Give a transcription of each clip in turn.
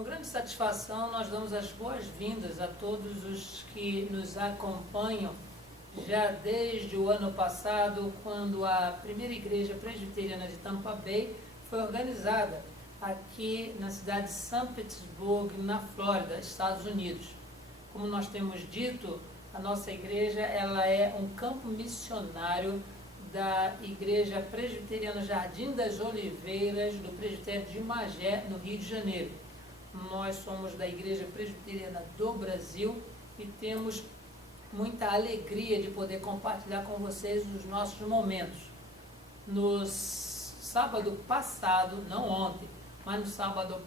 Com grande satisfação, nós damos as boas-vindas a todos os que nos acompanham já desde o ano passado, quando a primeira igreja presbiteriana de Tampa Bay foi organizada aqui na cidade de St. Petersburg, na Flórida, Estados Unidos. Como nós temos dito, a nossa igreja ela é um campo missionário da Igreja Presbiteriana Jardim das Oliveiras, do presbitério de Magé, no Rio de Janeiro. Nós somos da Igreja Presbiteriana do Brasil e temos muita alegria de poder compartilhar com vocês os nossos momentos. No sábado passado, não ontem, mas no sábado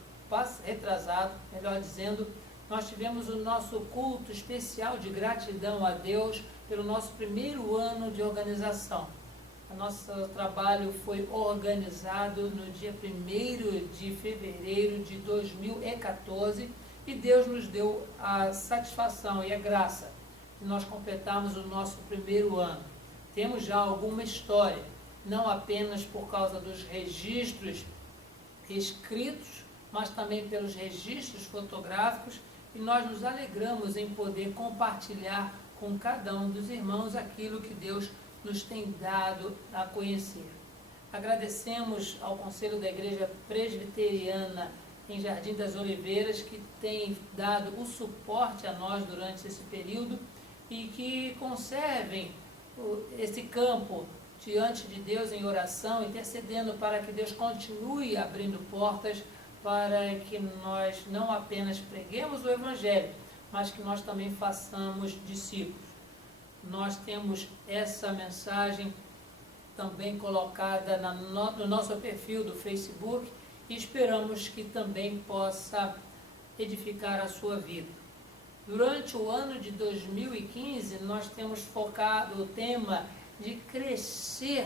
retrasado, melhor dizendo, nós tivemos o nosso culto especial de gratidão a Deus pelo nosso primeiro ano de organização. O nosso trabalho foi organizado no dia 1º de fevereiro de 2014 e Deus nos deu a satisfação e a graça de nós completarmos o nosso primeiro ano. Temos já alguma história, não apenas por causa dos registros escritos, mas também pelos registros fotográficos, e nós nos alegramos em poder compartilhar com cada um dos irmãos aquilo que Deus nos tem dado a conhecer. Agradecemos ao Conselho da Igreja Presbiteriana em Jardim das Oliveiras, que tem dado o suporte a nós durante esse período e que conservem esse campo diante de Deus em oração, intercedendo para que Deus continue abrindo portas para que nós não apenas preguemos o Evangelho, mas que nós também façamos discípulos. Nós temos essa mensagem também colocada no nosso perfil do Facebook e esperamos que também possa edificar a sua vida. Durante o ano de 2015, nós temos focado o tema de crescer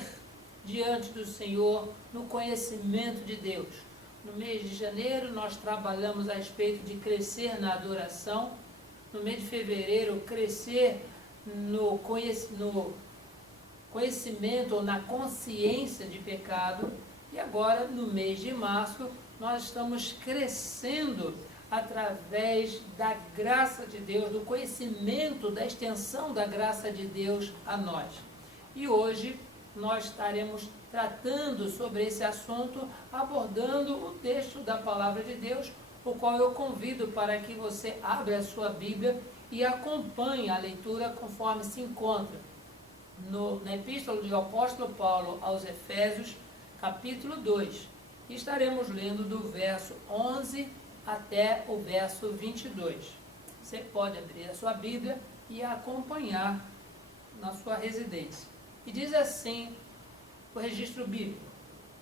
diante do Senhor no conhecimento de Deus. No mês de janeiro, nós trabalhamos a respeito de crescer na adoração. No mês de fevereiro, crescer no conhecimento ou na consciência de pecado. E agora, no mês de março, nós estamos crescendo através da graça de Deus, do conhecimento, da extensão da graça de Deus a nós. E hoje nós estaremos tratando sobre esse assunto, abordando o texto da Palavra de Deus, o qual eu convido para que você abra a sua Bíblia e acompanhe a leitura conforme se encontra na Epístola do Apóstolo Paulo aos Efésios, capítulo 2. E estaremos lendo do verso 11 até o verso 22. Você pode abrir a sua Bíblia e acompanhar na sua residência. E diz assim o registro bíblico: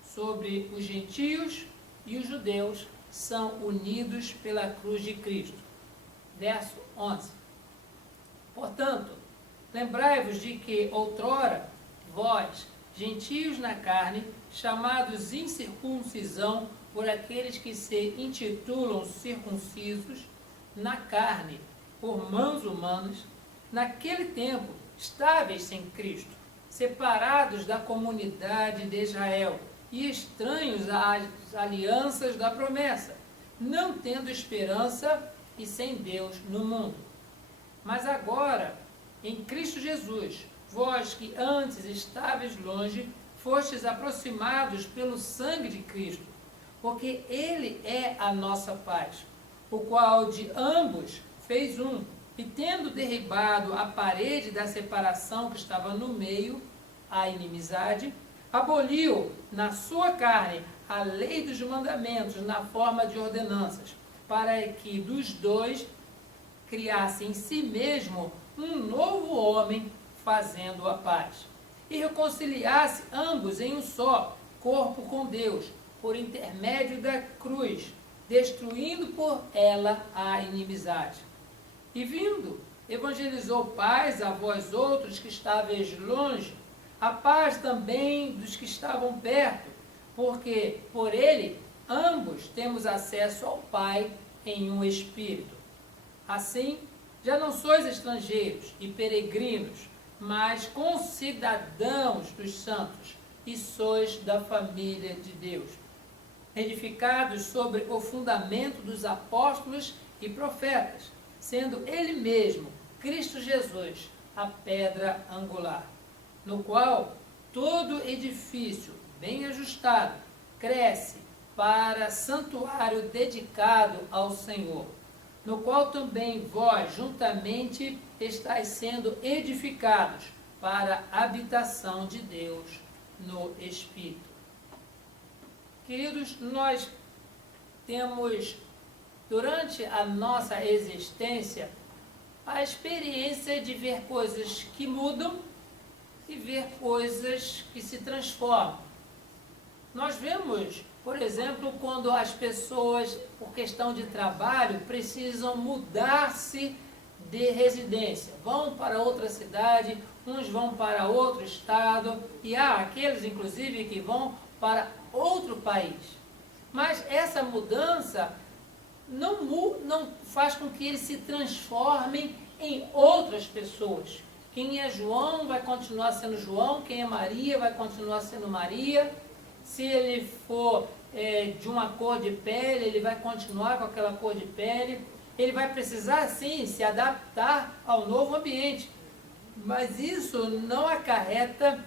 sobre os gentios e os judeus são unidos pela cruz de Cristo. Verso 11. Portanto, lembrai-vos de que outrora vós, gentios na carne, chamados incircuncisão por aqueles que se intitulam circuncisos, na carne, por mãos humanas, naquele tempo estáveis sem Cristo, separados da comunidade de Israel e estranhos às alianças da promessa, não tendo esperança e sem Deus no mundo. Mas agora, em Cristo Jesus, vós que antes estáveis longe, fostes aproximados pelo sangue de Cristo, porque Ele é a nossa paz, o qual de ambos fez um, e tendo derribado a parede da separação que estava no meio, a inimizade, aboliu na sua carne a lei dos mandamentos na forma de ordenanças, para que dos dois criasse em si mesmo um novo homem, fazendo a paz, e reconciliasse ambos em um só corpo com Deus, por intermédio da cruz, destruindo por ela a inimizade. E vindo, evangelizou paz a vós outros que estáveis longe, a paz também dos que estavam perto, porque por ele ambos temos acesso ao Pai em um Espírito. Assim, já não sois estrangeiros e peregrinos, mas concidadãos dos santos, e sois da família de Deus, edificados sobre o fundamento dos apóstolos e profetas, sendo Ele mesmo, Cristo Jesus, a pedra angular, no qual todo edifício bem ajustado cresce para santuário dedicado ao Senhor, no qual também vós juntamente estáis sendo edificados para a habitação de Deus no Espírito. Queridos, nós temos, durante a nossa existência, a experiência de ver coisas que mudam e ver coisas que se transformam. Nós vemos, por exemplo, quando as pessoas, por questão de trabalho, precisam mudar-se de residência. Vão para outra cidade, uns vão para outro estado, e há aqueles, inclusive, que vão para outro país. Mas essa mudança não faz com que eles se transformem em outras pessoas. Quem é João vai continuar sendo João, quem é Maria vai continuar sendo Maria. Se ele for de uma cor de pele, ele vai continuar com aquela cor de pele. Ele vai precisar, sim, se adaptar ao novo ambiente. Mas isso não acarreta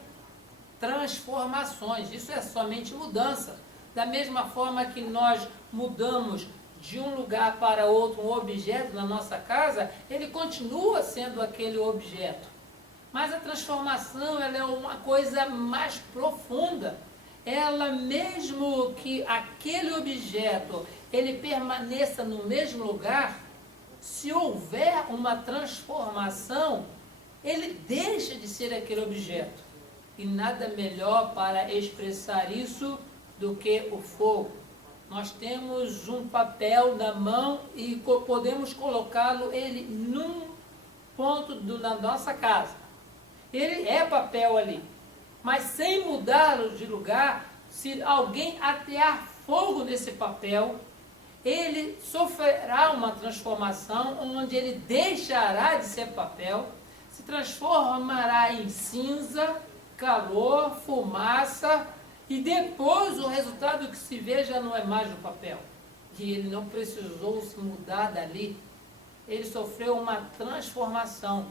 transformações, isso é somente mudança. Da mesma forma que nós mudamos de um lugar para outro um objeto na nossa casa, ele continua sendo aquele objeto. Mas a transformação, ela é uma coisa mais profunda. Ela, mesmo que aquele objeto ele permaneça no mesmo lugar, se houver uma transformação, ele deixa de ser aquele objeto. E nada melhor para expressar isso do que o fogo. Nós temos um papel na mão e podemos colocá-lo ele num ponto da nossa casa. Ele é papel ali. Mas sem mudá-lo de lugar, se alguém atear fogo nesse papel, ele sofrerá uma transformação onde ele deixará de ser papel, se transformará em cinza, calor, fumaça, e depois o resultado que se vê já não é mais do papel. E ele não precisou se mudar dali, ele sofreu uma transformação.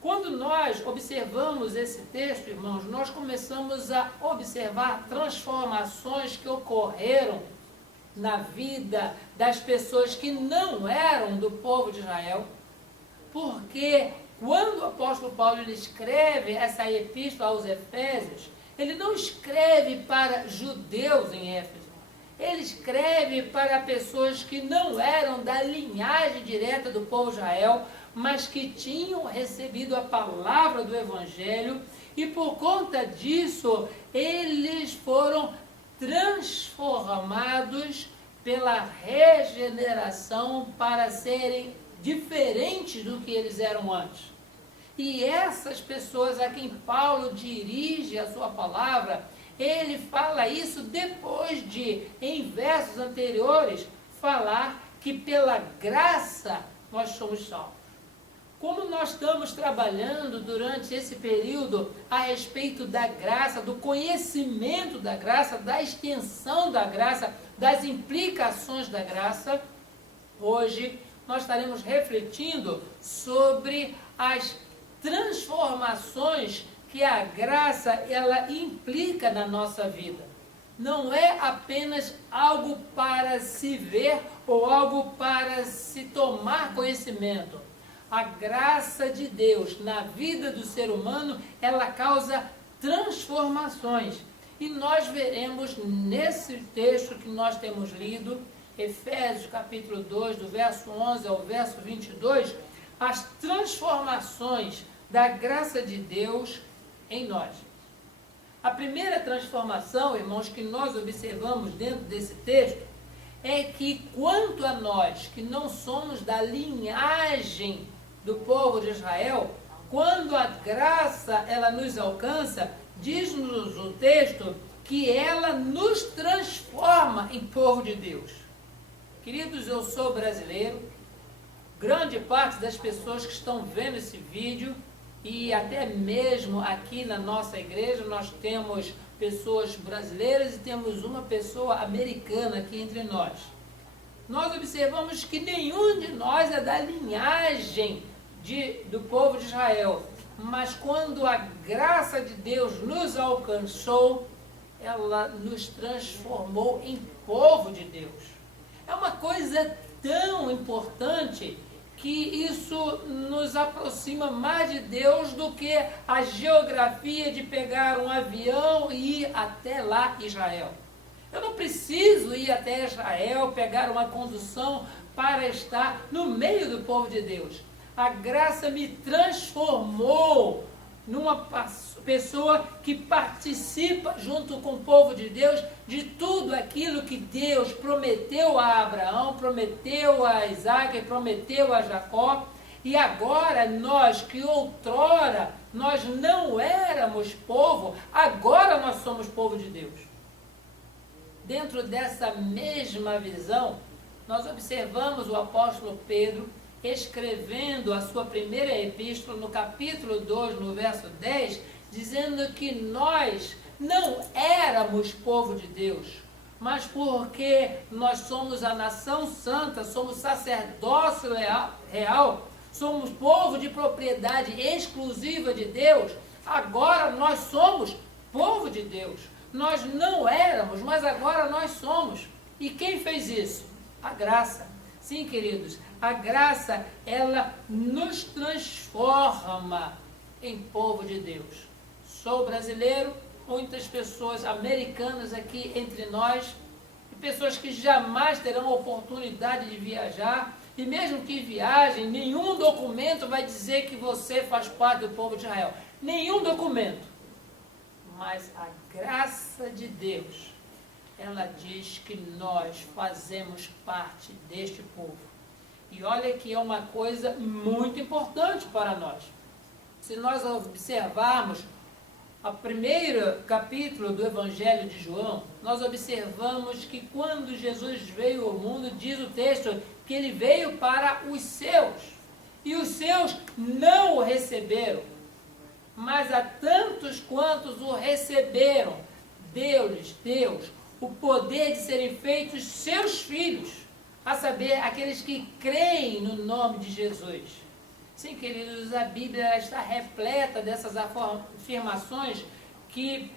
Quando nós observamos esse texto, irmãos, nós começamos a observar transformações que ocorreram na vida das pessoas que não eram do povo de Israel, porque quando o apóstolo Paulo ele escreve essa epístola aos Efésios, ele não escreve para judeus em Éfeso, ele escreve para pessoas que não eram da linhagem direta do povo de Israel, mas que tinham recebido a palavra do Evangelho, e por conta disso, eles foram transformados pela regeneração para serem diferentes do que eles eram antes. E essas pessoas a quem Paulo dirige a sua palavra, ele fala isso depois de, em versos anteriores, falar que pela graça nós somos salvos. Como nós estamos trabalhando durante esse período a respeito da graça, do conhecimento da graça, da extensão da graça, das implicações da graça, hoje nós estaremos refletindo sobre as transformações que a graça ela implica na nossa vida. Não é apenas algo para se ver ou algo para se tomar conhecimento. A graça de Deus na vida do ser humano, ela causa transformações. E nós veremos nesse texto que nós temos lido, Efésios capítulo 2, do verso 11 ao verso 22, as transformações da graça de Deus em nós. A primeira transformação, irmãos, que nós observamos dentro desse texto, é que quanto a nós, que não somos da linhagem do povo de Israel, quando a graça ela nos alcança, diz-nos o texto que ela nos transforma em povo de Deus. Queridos, eu sou brasileiro, grande parte das pessoas que estão vendo esse vídeo e até mesmo aqui na nossa igreja nós temos pessoas brasileiras e temos uma pessoa americana aqui entre nós. Nós observamos que nenhum de nós é da linhagem do povo de Israel. Mas quando a graça de Deus nos alcançou, ela nos transformou em povo de Deus. É uma coisa tão importante que isso nos aproxima mais de Deus do que a geografia de pegar um avião e ir até lá, Israel. Eu não preciso ir até Israel, pegar uma condução para estar no meio do povo de Deus. A graça me transformou numa pessoa que participa junto com o povo de Deus de tudo aquilo que Deus prometeu a Abraão, prometeu a Isaac, prometeu a Jacó. E agora nós, que outrora nós não éramos povo, agora nós somos povo de Deus. Dentro dessa mesma visão, nós observamos o apóstolo Pedro escrevendo a sua primeira epístola, no capítulo 2, no verso 10, dizendo que nós não éramos povo de Deus, mas porque nós somos a nação santa, somos sacerdócio real, somos povo de propriedade exclusiva de Deus, agora nós somos povo de Deus. Nós não éramos, mas agora nós somos. E quem fez isso? A graça. Sim, queridos, a graça, ela nos transforma em povo de Deus. Sou brasileiro, muitas pessoas americanas aqui entre nós, e pessoas que jamais terão a oportunidade de viajar, e mesmo que viajem, nenhum documento vai dizer que você faz parte do povo de Israel. Nenhum documento. Mas a graça de Deus, ela diz que nós fazemos parte deste povo. E olha que é uma coisa muito importante para nós. Se nós observarmos o primeiro capítulo do Evangelho de João, nós observamos que quando Jesus veio ao mundo, diz o texto que ele veio para os seus. E os seus não o receberam. Mas a tantos quantos o receberam, deu-lhes Deus o poder de serem feitos seus filhos, a saber, aqueles que creem no nome de Jesus. Sim, queridos, a Bíblia está repleta dessas afirmações que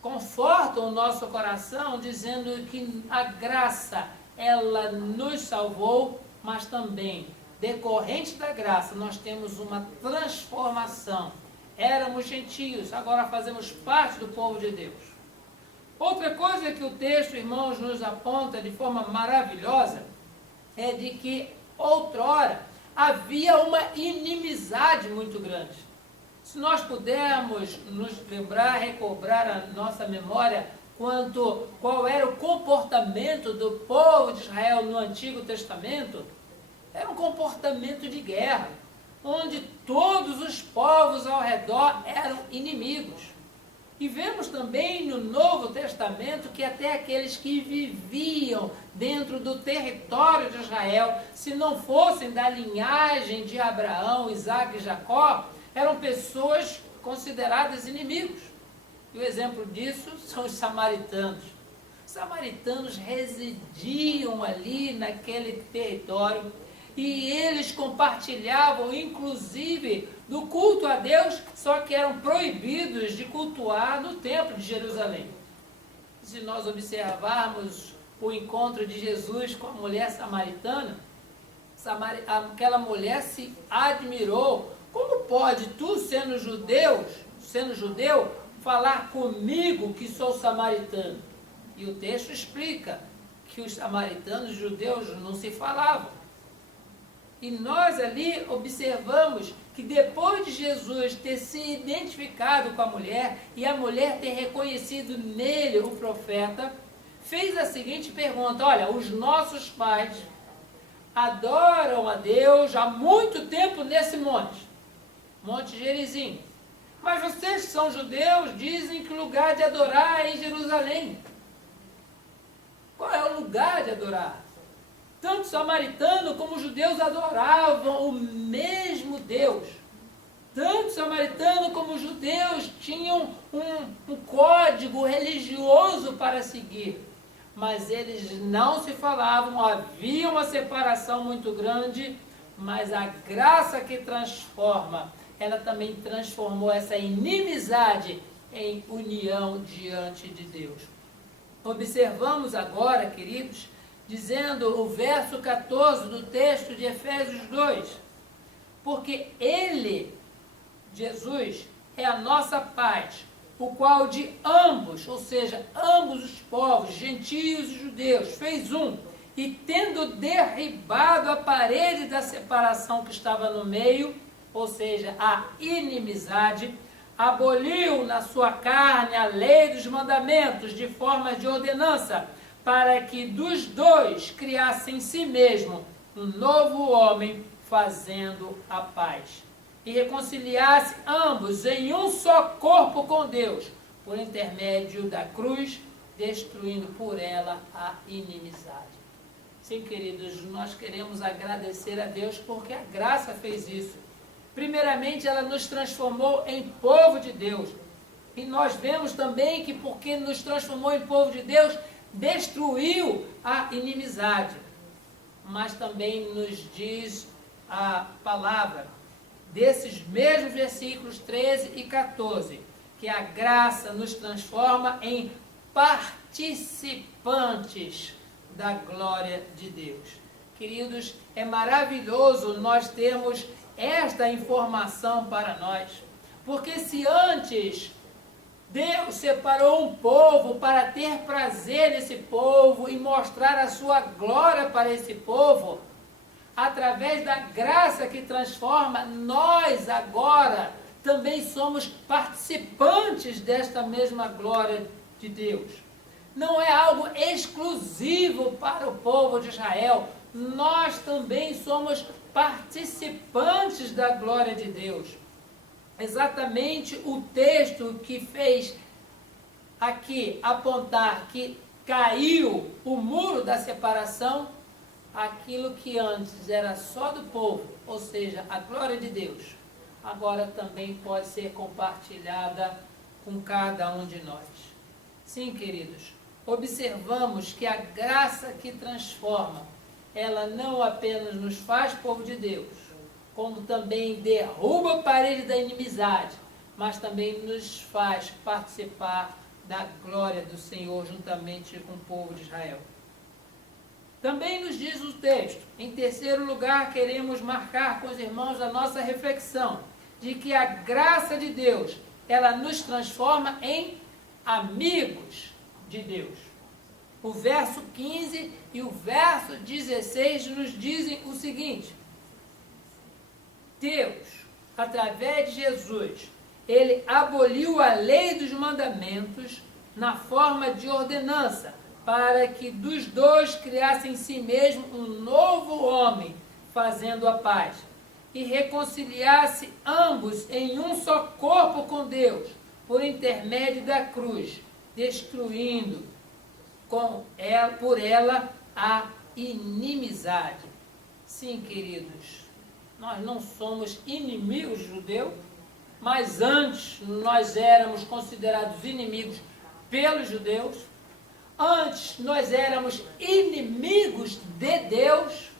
confortam o nosso coração, dizendo que a graça, ela nos salvou, mas também, decorrente da graça, nós temos uma transformação. Éramos gentios, agora fazemos parte do povo de Deus. Outra coisa que o texto, irmãos, nos aponta de forma maravilhosa é de que outrora havia uma inimizade muito grande. Se nós pudermos nos lembrar, recobrar a nossa memória qual era o comportamento do povo de Israel no Antigo Testamento, era um comportamento de guerra, onde todos os povos ao redor eram inimigos. E vemos também no Novo Testamento que até aqueles que viviam dentro do território de Israel, se não fossem da linhagem de Abraão, Isaac e Jacó, eram pessoas consideradas inimigos. E o exemplo disso são os samaritanos. Os samaritanos residiam ali naquele território e eles compartilhavam, inclusive, do culto a Deus, só que eram proibidos de cultuar no templo de Jerusalém. Se nós observarmos o encontro de Jesus com a mulher samaritana, aquela mulher se admirou. Como pode tu, sendo judeu, falar comigo que sou samaritano? E o texto explica que os samaritanos, os judeus, não se falavam. E nós ali observamos que depois de Jesus ter se identificado com a mulher e a mulher ter reconhecido nele o profeta, fez a seguinte pergunta: olha, os nossos pais adoram a Deus há muito tempo nesse monte Gerizim. Mas vocês que são judeus dizem que o lugar de adorar é em Jerusalém. Qual é o lugar de adorar? Tanto samaritano como os judeus adoravam o mesmo Deus. tanto o samaritano como os judeus tinham um código religioso para seguir, mas eles não se falavam, havia uma separação muito grande, mas a graça que transforma, ela também transformou essa inimizade em união diante de Deus. Observamos agora, queridos, dizendo o verso 14 do texto de Efésios 2, porque Ele, Jesus, é a nossa paz, o qual de ambos, ou seja, ambos os povos, gentios e judeus, fez um, e tendo derribado a parede da separação que estava no meio, ou seja, a inimizade, aboliu na sua carne a lei dos mandamentos de forma de ordenança, para que dos dois criasse em si mesmo um novo homem, fazendo a paz, e reconciliasse ambos em um só corpo com Deus, por intermédio da cruz, destruindo por ela a inimizade. Sim, queridos, nós queremos agradecer a Deus porque a graça fez isso. Primeiramente, ela nos transformou em povo de Deus. E nós vemos também que porque nos transformou em povo de Deus, destruiu a inimizade. Mas também nos diz a palavra, desses mesmos versículos 13 e 14, que a graça nos transforma em participantes da glória de Deus. Queridos, é maravilhoso nós termos esta informação para nós, porque se antes Deus separou um povo para ter prazer nesse povo e mostrar a sua glória para esse povo, através da graça que transforma, nós agora também somos participantes desta mesma glória de Deus. Não é algo exclusivo para o povo de Israel, nós também somos participantes da glória de Deus. Exatamente o texto que fez aqui apontar que caiu o muro da separação, aquilo que antes era só do povo, ou seja, a glória de Deus, agora também pode ser compartilhada com cada um de nós. Sim, queridos, observamos que a graça que transforma, ela não apenas nos faz povo de Deus, como também derruba a parede da inimizade, mas também nos faz participar da glória do Senhor juntamente com o povo de Israel. Também nos diz o texto, em terceiro lugar, queremos marcar com os irmãos a nossa reflexão, de que a graça de Deus, ela nos transforma em amigos de Deus. O verso 15 e o verso 16 nos dizem o seguinte: Deus, através de Jesus, Ele aboliu a lei dos mandamentos na forma de ordenança, para que dos dois criasse em si mesmo um novo homem, fazendo a paz, e reconciliasse ambos em um só corpo com Deus, por intermédio da cruz, destruindo por ela a inimizade. Sim, queridos, nós não somos inimigos judeus, mas antes nós éramos considerados inimigos pelos judeus. Antes nós éramos inimigos de Deus,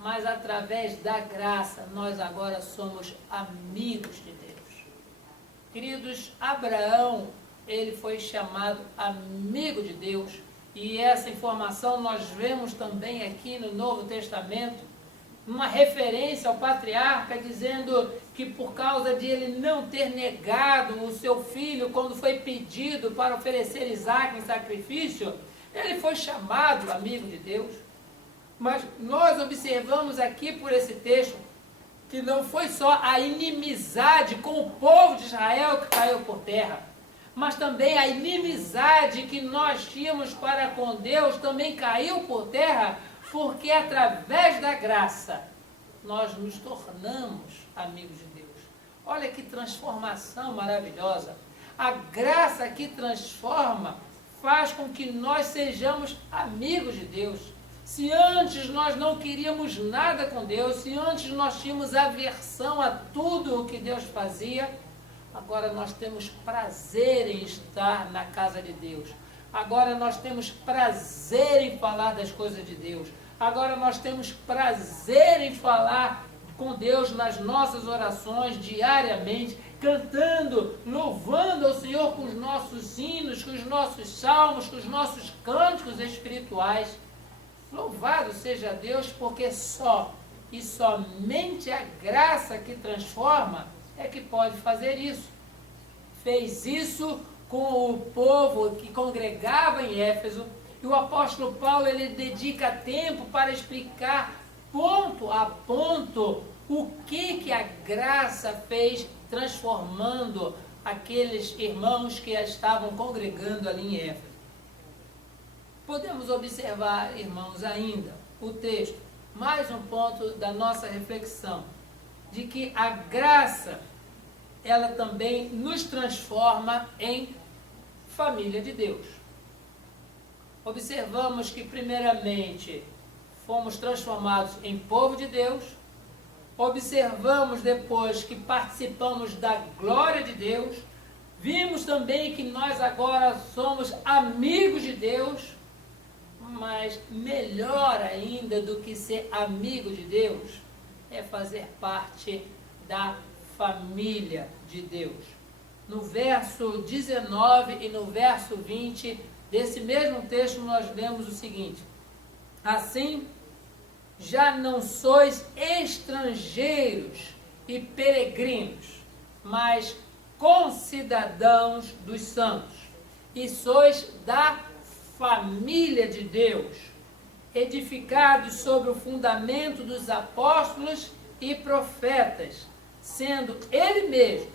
mas através da graça nós agora somos amigos de Deus. Queridos, Abraão, ele foi chamado amigo de Deus, e essa informação nós vemos também aqui no Novo Testamento, uma referência ao patriarca, dizendo que por causa de ele não ter negado o seu filho quando foi pedido para oferecer Isaque em sacrifício, ele foi chamado amigo de Deus. Mas nós observamos aqui por esse texto que não foi só a inimizade com o povo de Israel que caiu por terra, mas também a inimizade que nós tínhamos para com Deus também caiu por terra, porque através da graça nós nos tornamos amigos de Deus. Olha que transformação maravilhosa. A graça que transforma faz com que nós sejamos amigos de Deus. Se antes nós não queríamos nada com Deus, se antes nós tínhamos aversão a tudo o que Deus fazia, agora nós temos prazer em estar na casa de Deus. Agora nós temos prazer em falar das coisas de Deus. Agora nós temos prazer em falar com Deus nas nossas orações diariamente, cantando, louvando ao Senhor com os nossos hinos, com os nossos salmos, com os nossos cânticos espirituais. Louvado seja Deus, porque só e somente a graça que transforma é que pode fazer isso. Fez isso com o povo que congregava em Éfeso, e o apóstolo Paulo ele dedica tempo para explicar ponto a ponto o que a graça fez transformando aqueles irmãos que estavam congregando ali em Éfeso. Podemos observar, irmãos, ainda o texto, mais um ponto da nossa reflexão, de que a graça, ela também nos transforma em família de Deus. Observamos que, primeiramente, fomos transformados em povo de Deus. Observamos depois que participamos da glória de Deus. Vimos também que nós agora somos amigos de Deus. Mas melhor ainda do que ser amigo de Deus é fazer parte da família de Deus. No verso 19 e no verso 20 desse mesmo texto nós lemos o seguinte: assim, já não sois estrangeiros e peregrinos, mas concidadãos dos santos, e sois da família de Deus, edificados sobre o fundamento dos apóstolos e profetas, sendo Ele mesmo,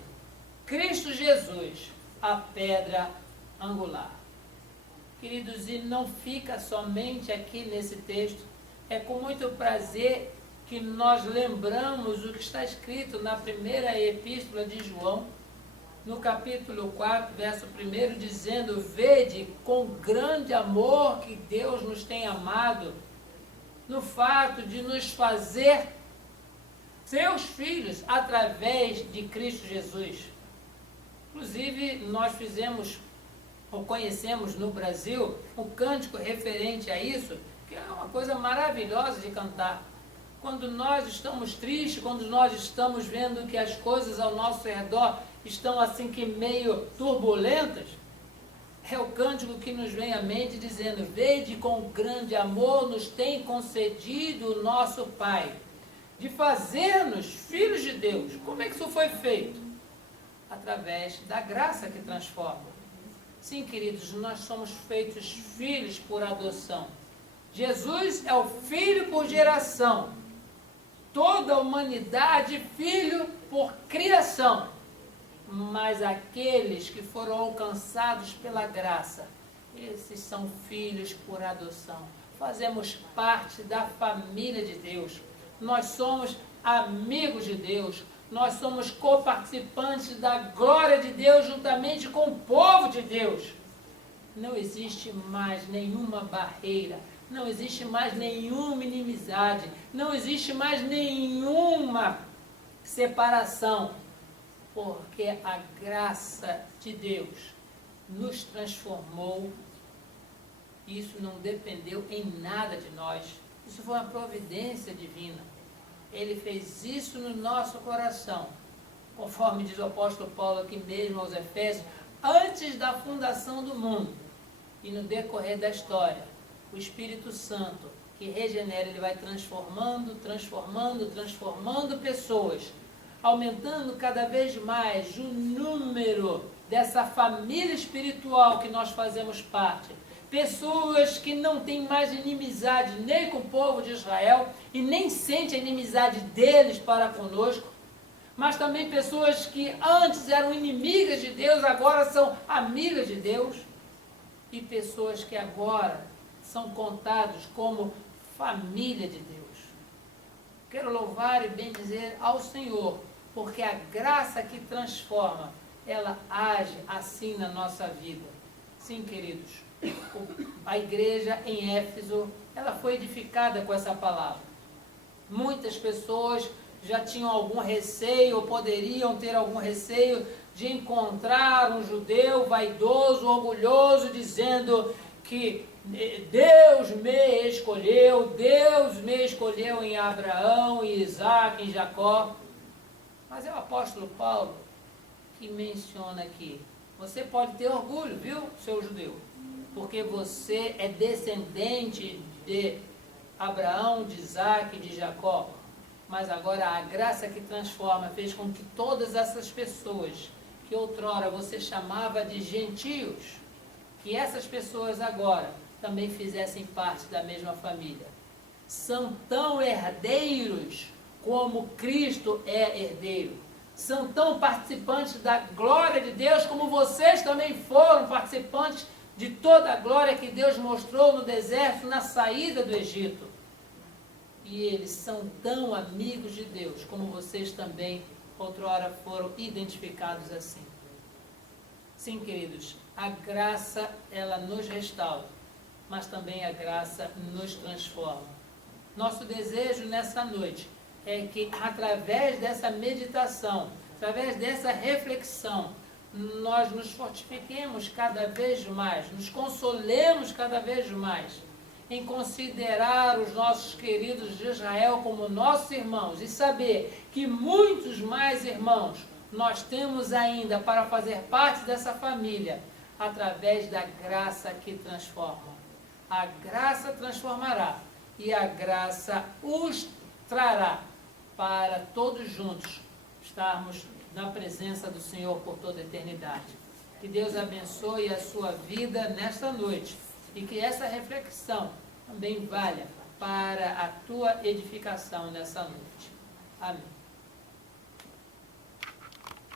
Cristo Jesus, a pedra angular. Queridos, e não fica somente aqui nesse texto, é com muito prazer que nós lembramos o que está escrito na primeira epístola de João, no capítulo 4, verso 1, dizendo: vede com grande amor que Deus nos tem amado, no fato de nos fazer seus filhos através de Cristo Jesus. Inclusive, nós fizemos, ou conhecemos no Brasil, um cântico referente a isso, que é uma coisa maravilhosa de cantar. Quando nós estamos tristes, quando nós estamos vendo que as coisas ao nosso redor estão assim que meio turbulentas, é o cântico que nos vem à mente dizendo: vede com grande amor nos tem concedido o nosso Pai, de fazer-nos filhos de Deus. Como é que isso foi feito? Através da graça que transforma. Sim, queridos, nós somos feitos filhos por adoção. Jesus é o filho por geração. Toda a humanidade, filho por criação. Mas aqueles que foram alcançados pela graça, esses são filhos por adoção. Fazemos parte da família de Deus. Nós somos amigos de Deus. Nós somos coparticipantes da glória de Deus juntamente com o povo de Deus. Não existe mais nenhuma barreira. Não existe mais nenhuma inimizade. Não existe mais nenhuma separação. Porque a graça de Deus nos transformou. Isso não dependeu em nada de nós. Isso foi uma providência divina. Ele fez isso no nosso coração. Conforme diz o apóstolo Paulo aqui mesmo aos Efésios, antes da fundação do mundo. E no decorrer da história, o Espírito Santo, que regenera, ele vai transformando pessoas, aumentando cada vez mais o número dessa família espiritual que nós fazemos parte. Pessoas que não têm mais inimizade nem com o povo de Israel e nem sente a inimizade deles para conosco, mas também pessoas que antes eram inimigas de Deus, agora são amigas de Deus, e pessoas que agora são contados como família de Deus. Quero louvar e bendizer ao Senhor, porque a graça que transforma, ela age assim na nossa vida. Sim, queridos, a igreja em Éfeso, ela foi edificada com essa palavra. Muitas pessoas já tinham algum receio, ou poderiam ter algum receio de encontrar um judeu vaidoso, orgulhoso, dizendo que Deus me escolheu em Abraão, em Isaac, em Jacó. Mas é o apóstolo Paulo que menciona aqui, você pode ter orgulho, viu, seu judeu? Porque você é descendente de Abraão, de Isaac, de Jacó. Mas agora a graça que transforma fez com que todas essas pessoas que outrora você chamava de gentios, que essas pessoas agora também fizessem parte da mesma família. São tão herdeiros como Cristo é herdeiro. São tão participantes da glória de Deus como vocês também foram participantes de toda a glória que Deus mostrou no deserto, na saída do Egito. E eles são tão amigos de Deus como vocês também outrora foram identificados assim. Sim, queridos, a graça, ela nos restaura, mas também a graça nos transforma. Nosso desejo nessa noite é que, através dessa meditação, através dessa reflexão, nós nos fortifiquemos cada vez mais, nos consolemos cada vez mais em considerar os nossos queridos de Israel como nossos irmãos e saber que muitos mais irmãos nós temos ainda para fazer parte dessa família através da graça que transforma. A graça transformará e a graça os trará para todos juntos estarmos na presença do Senhor por toda a eternidade. Que Deus abençoe a sua vida nesta noite e que essa reflexão também valha para a tua edificação nessa noite. Amém.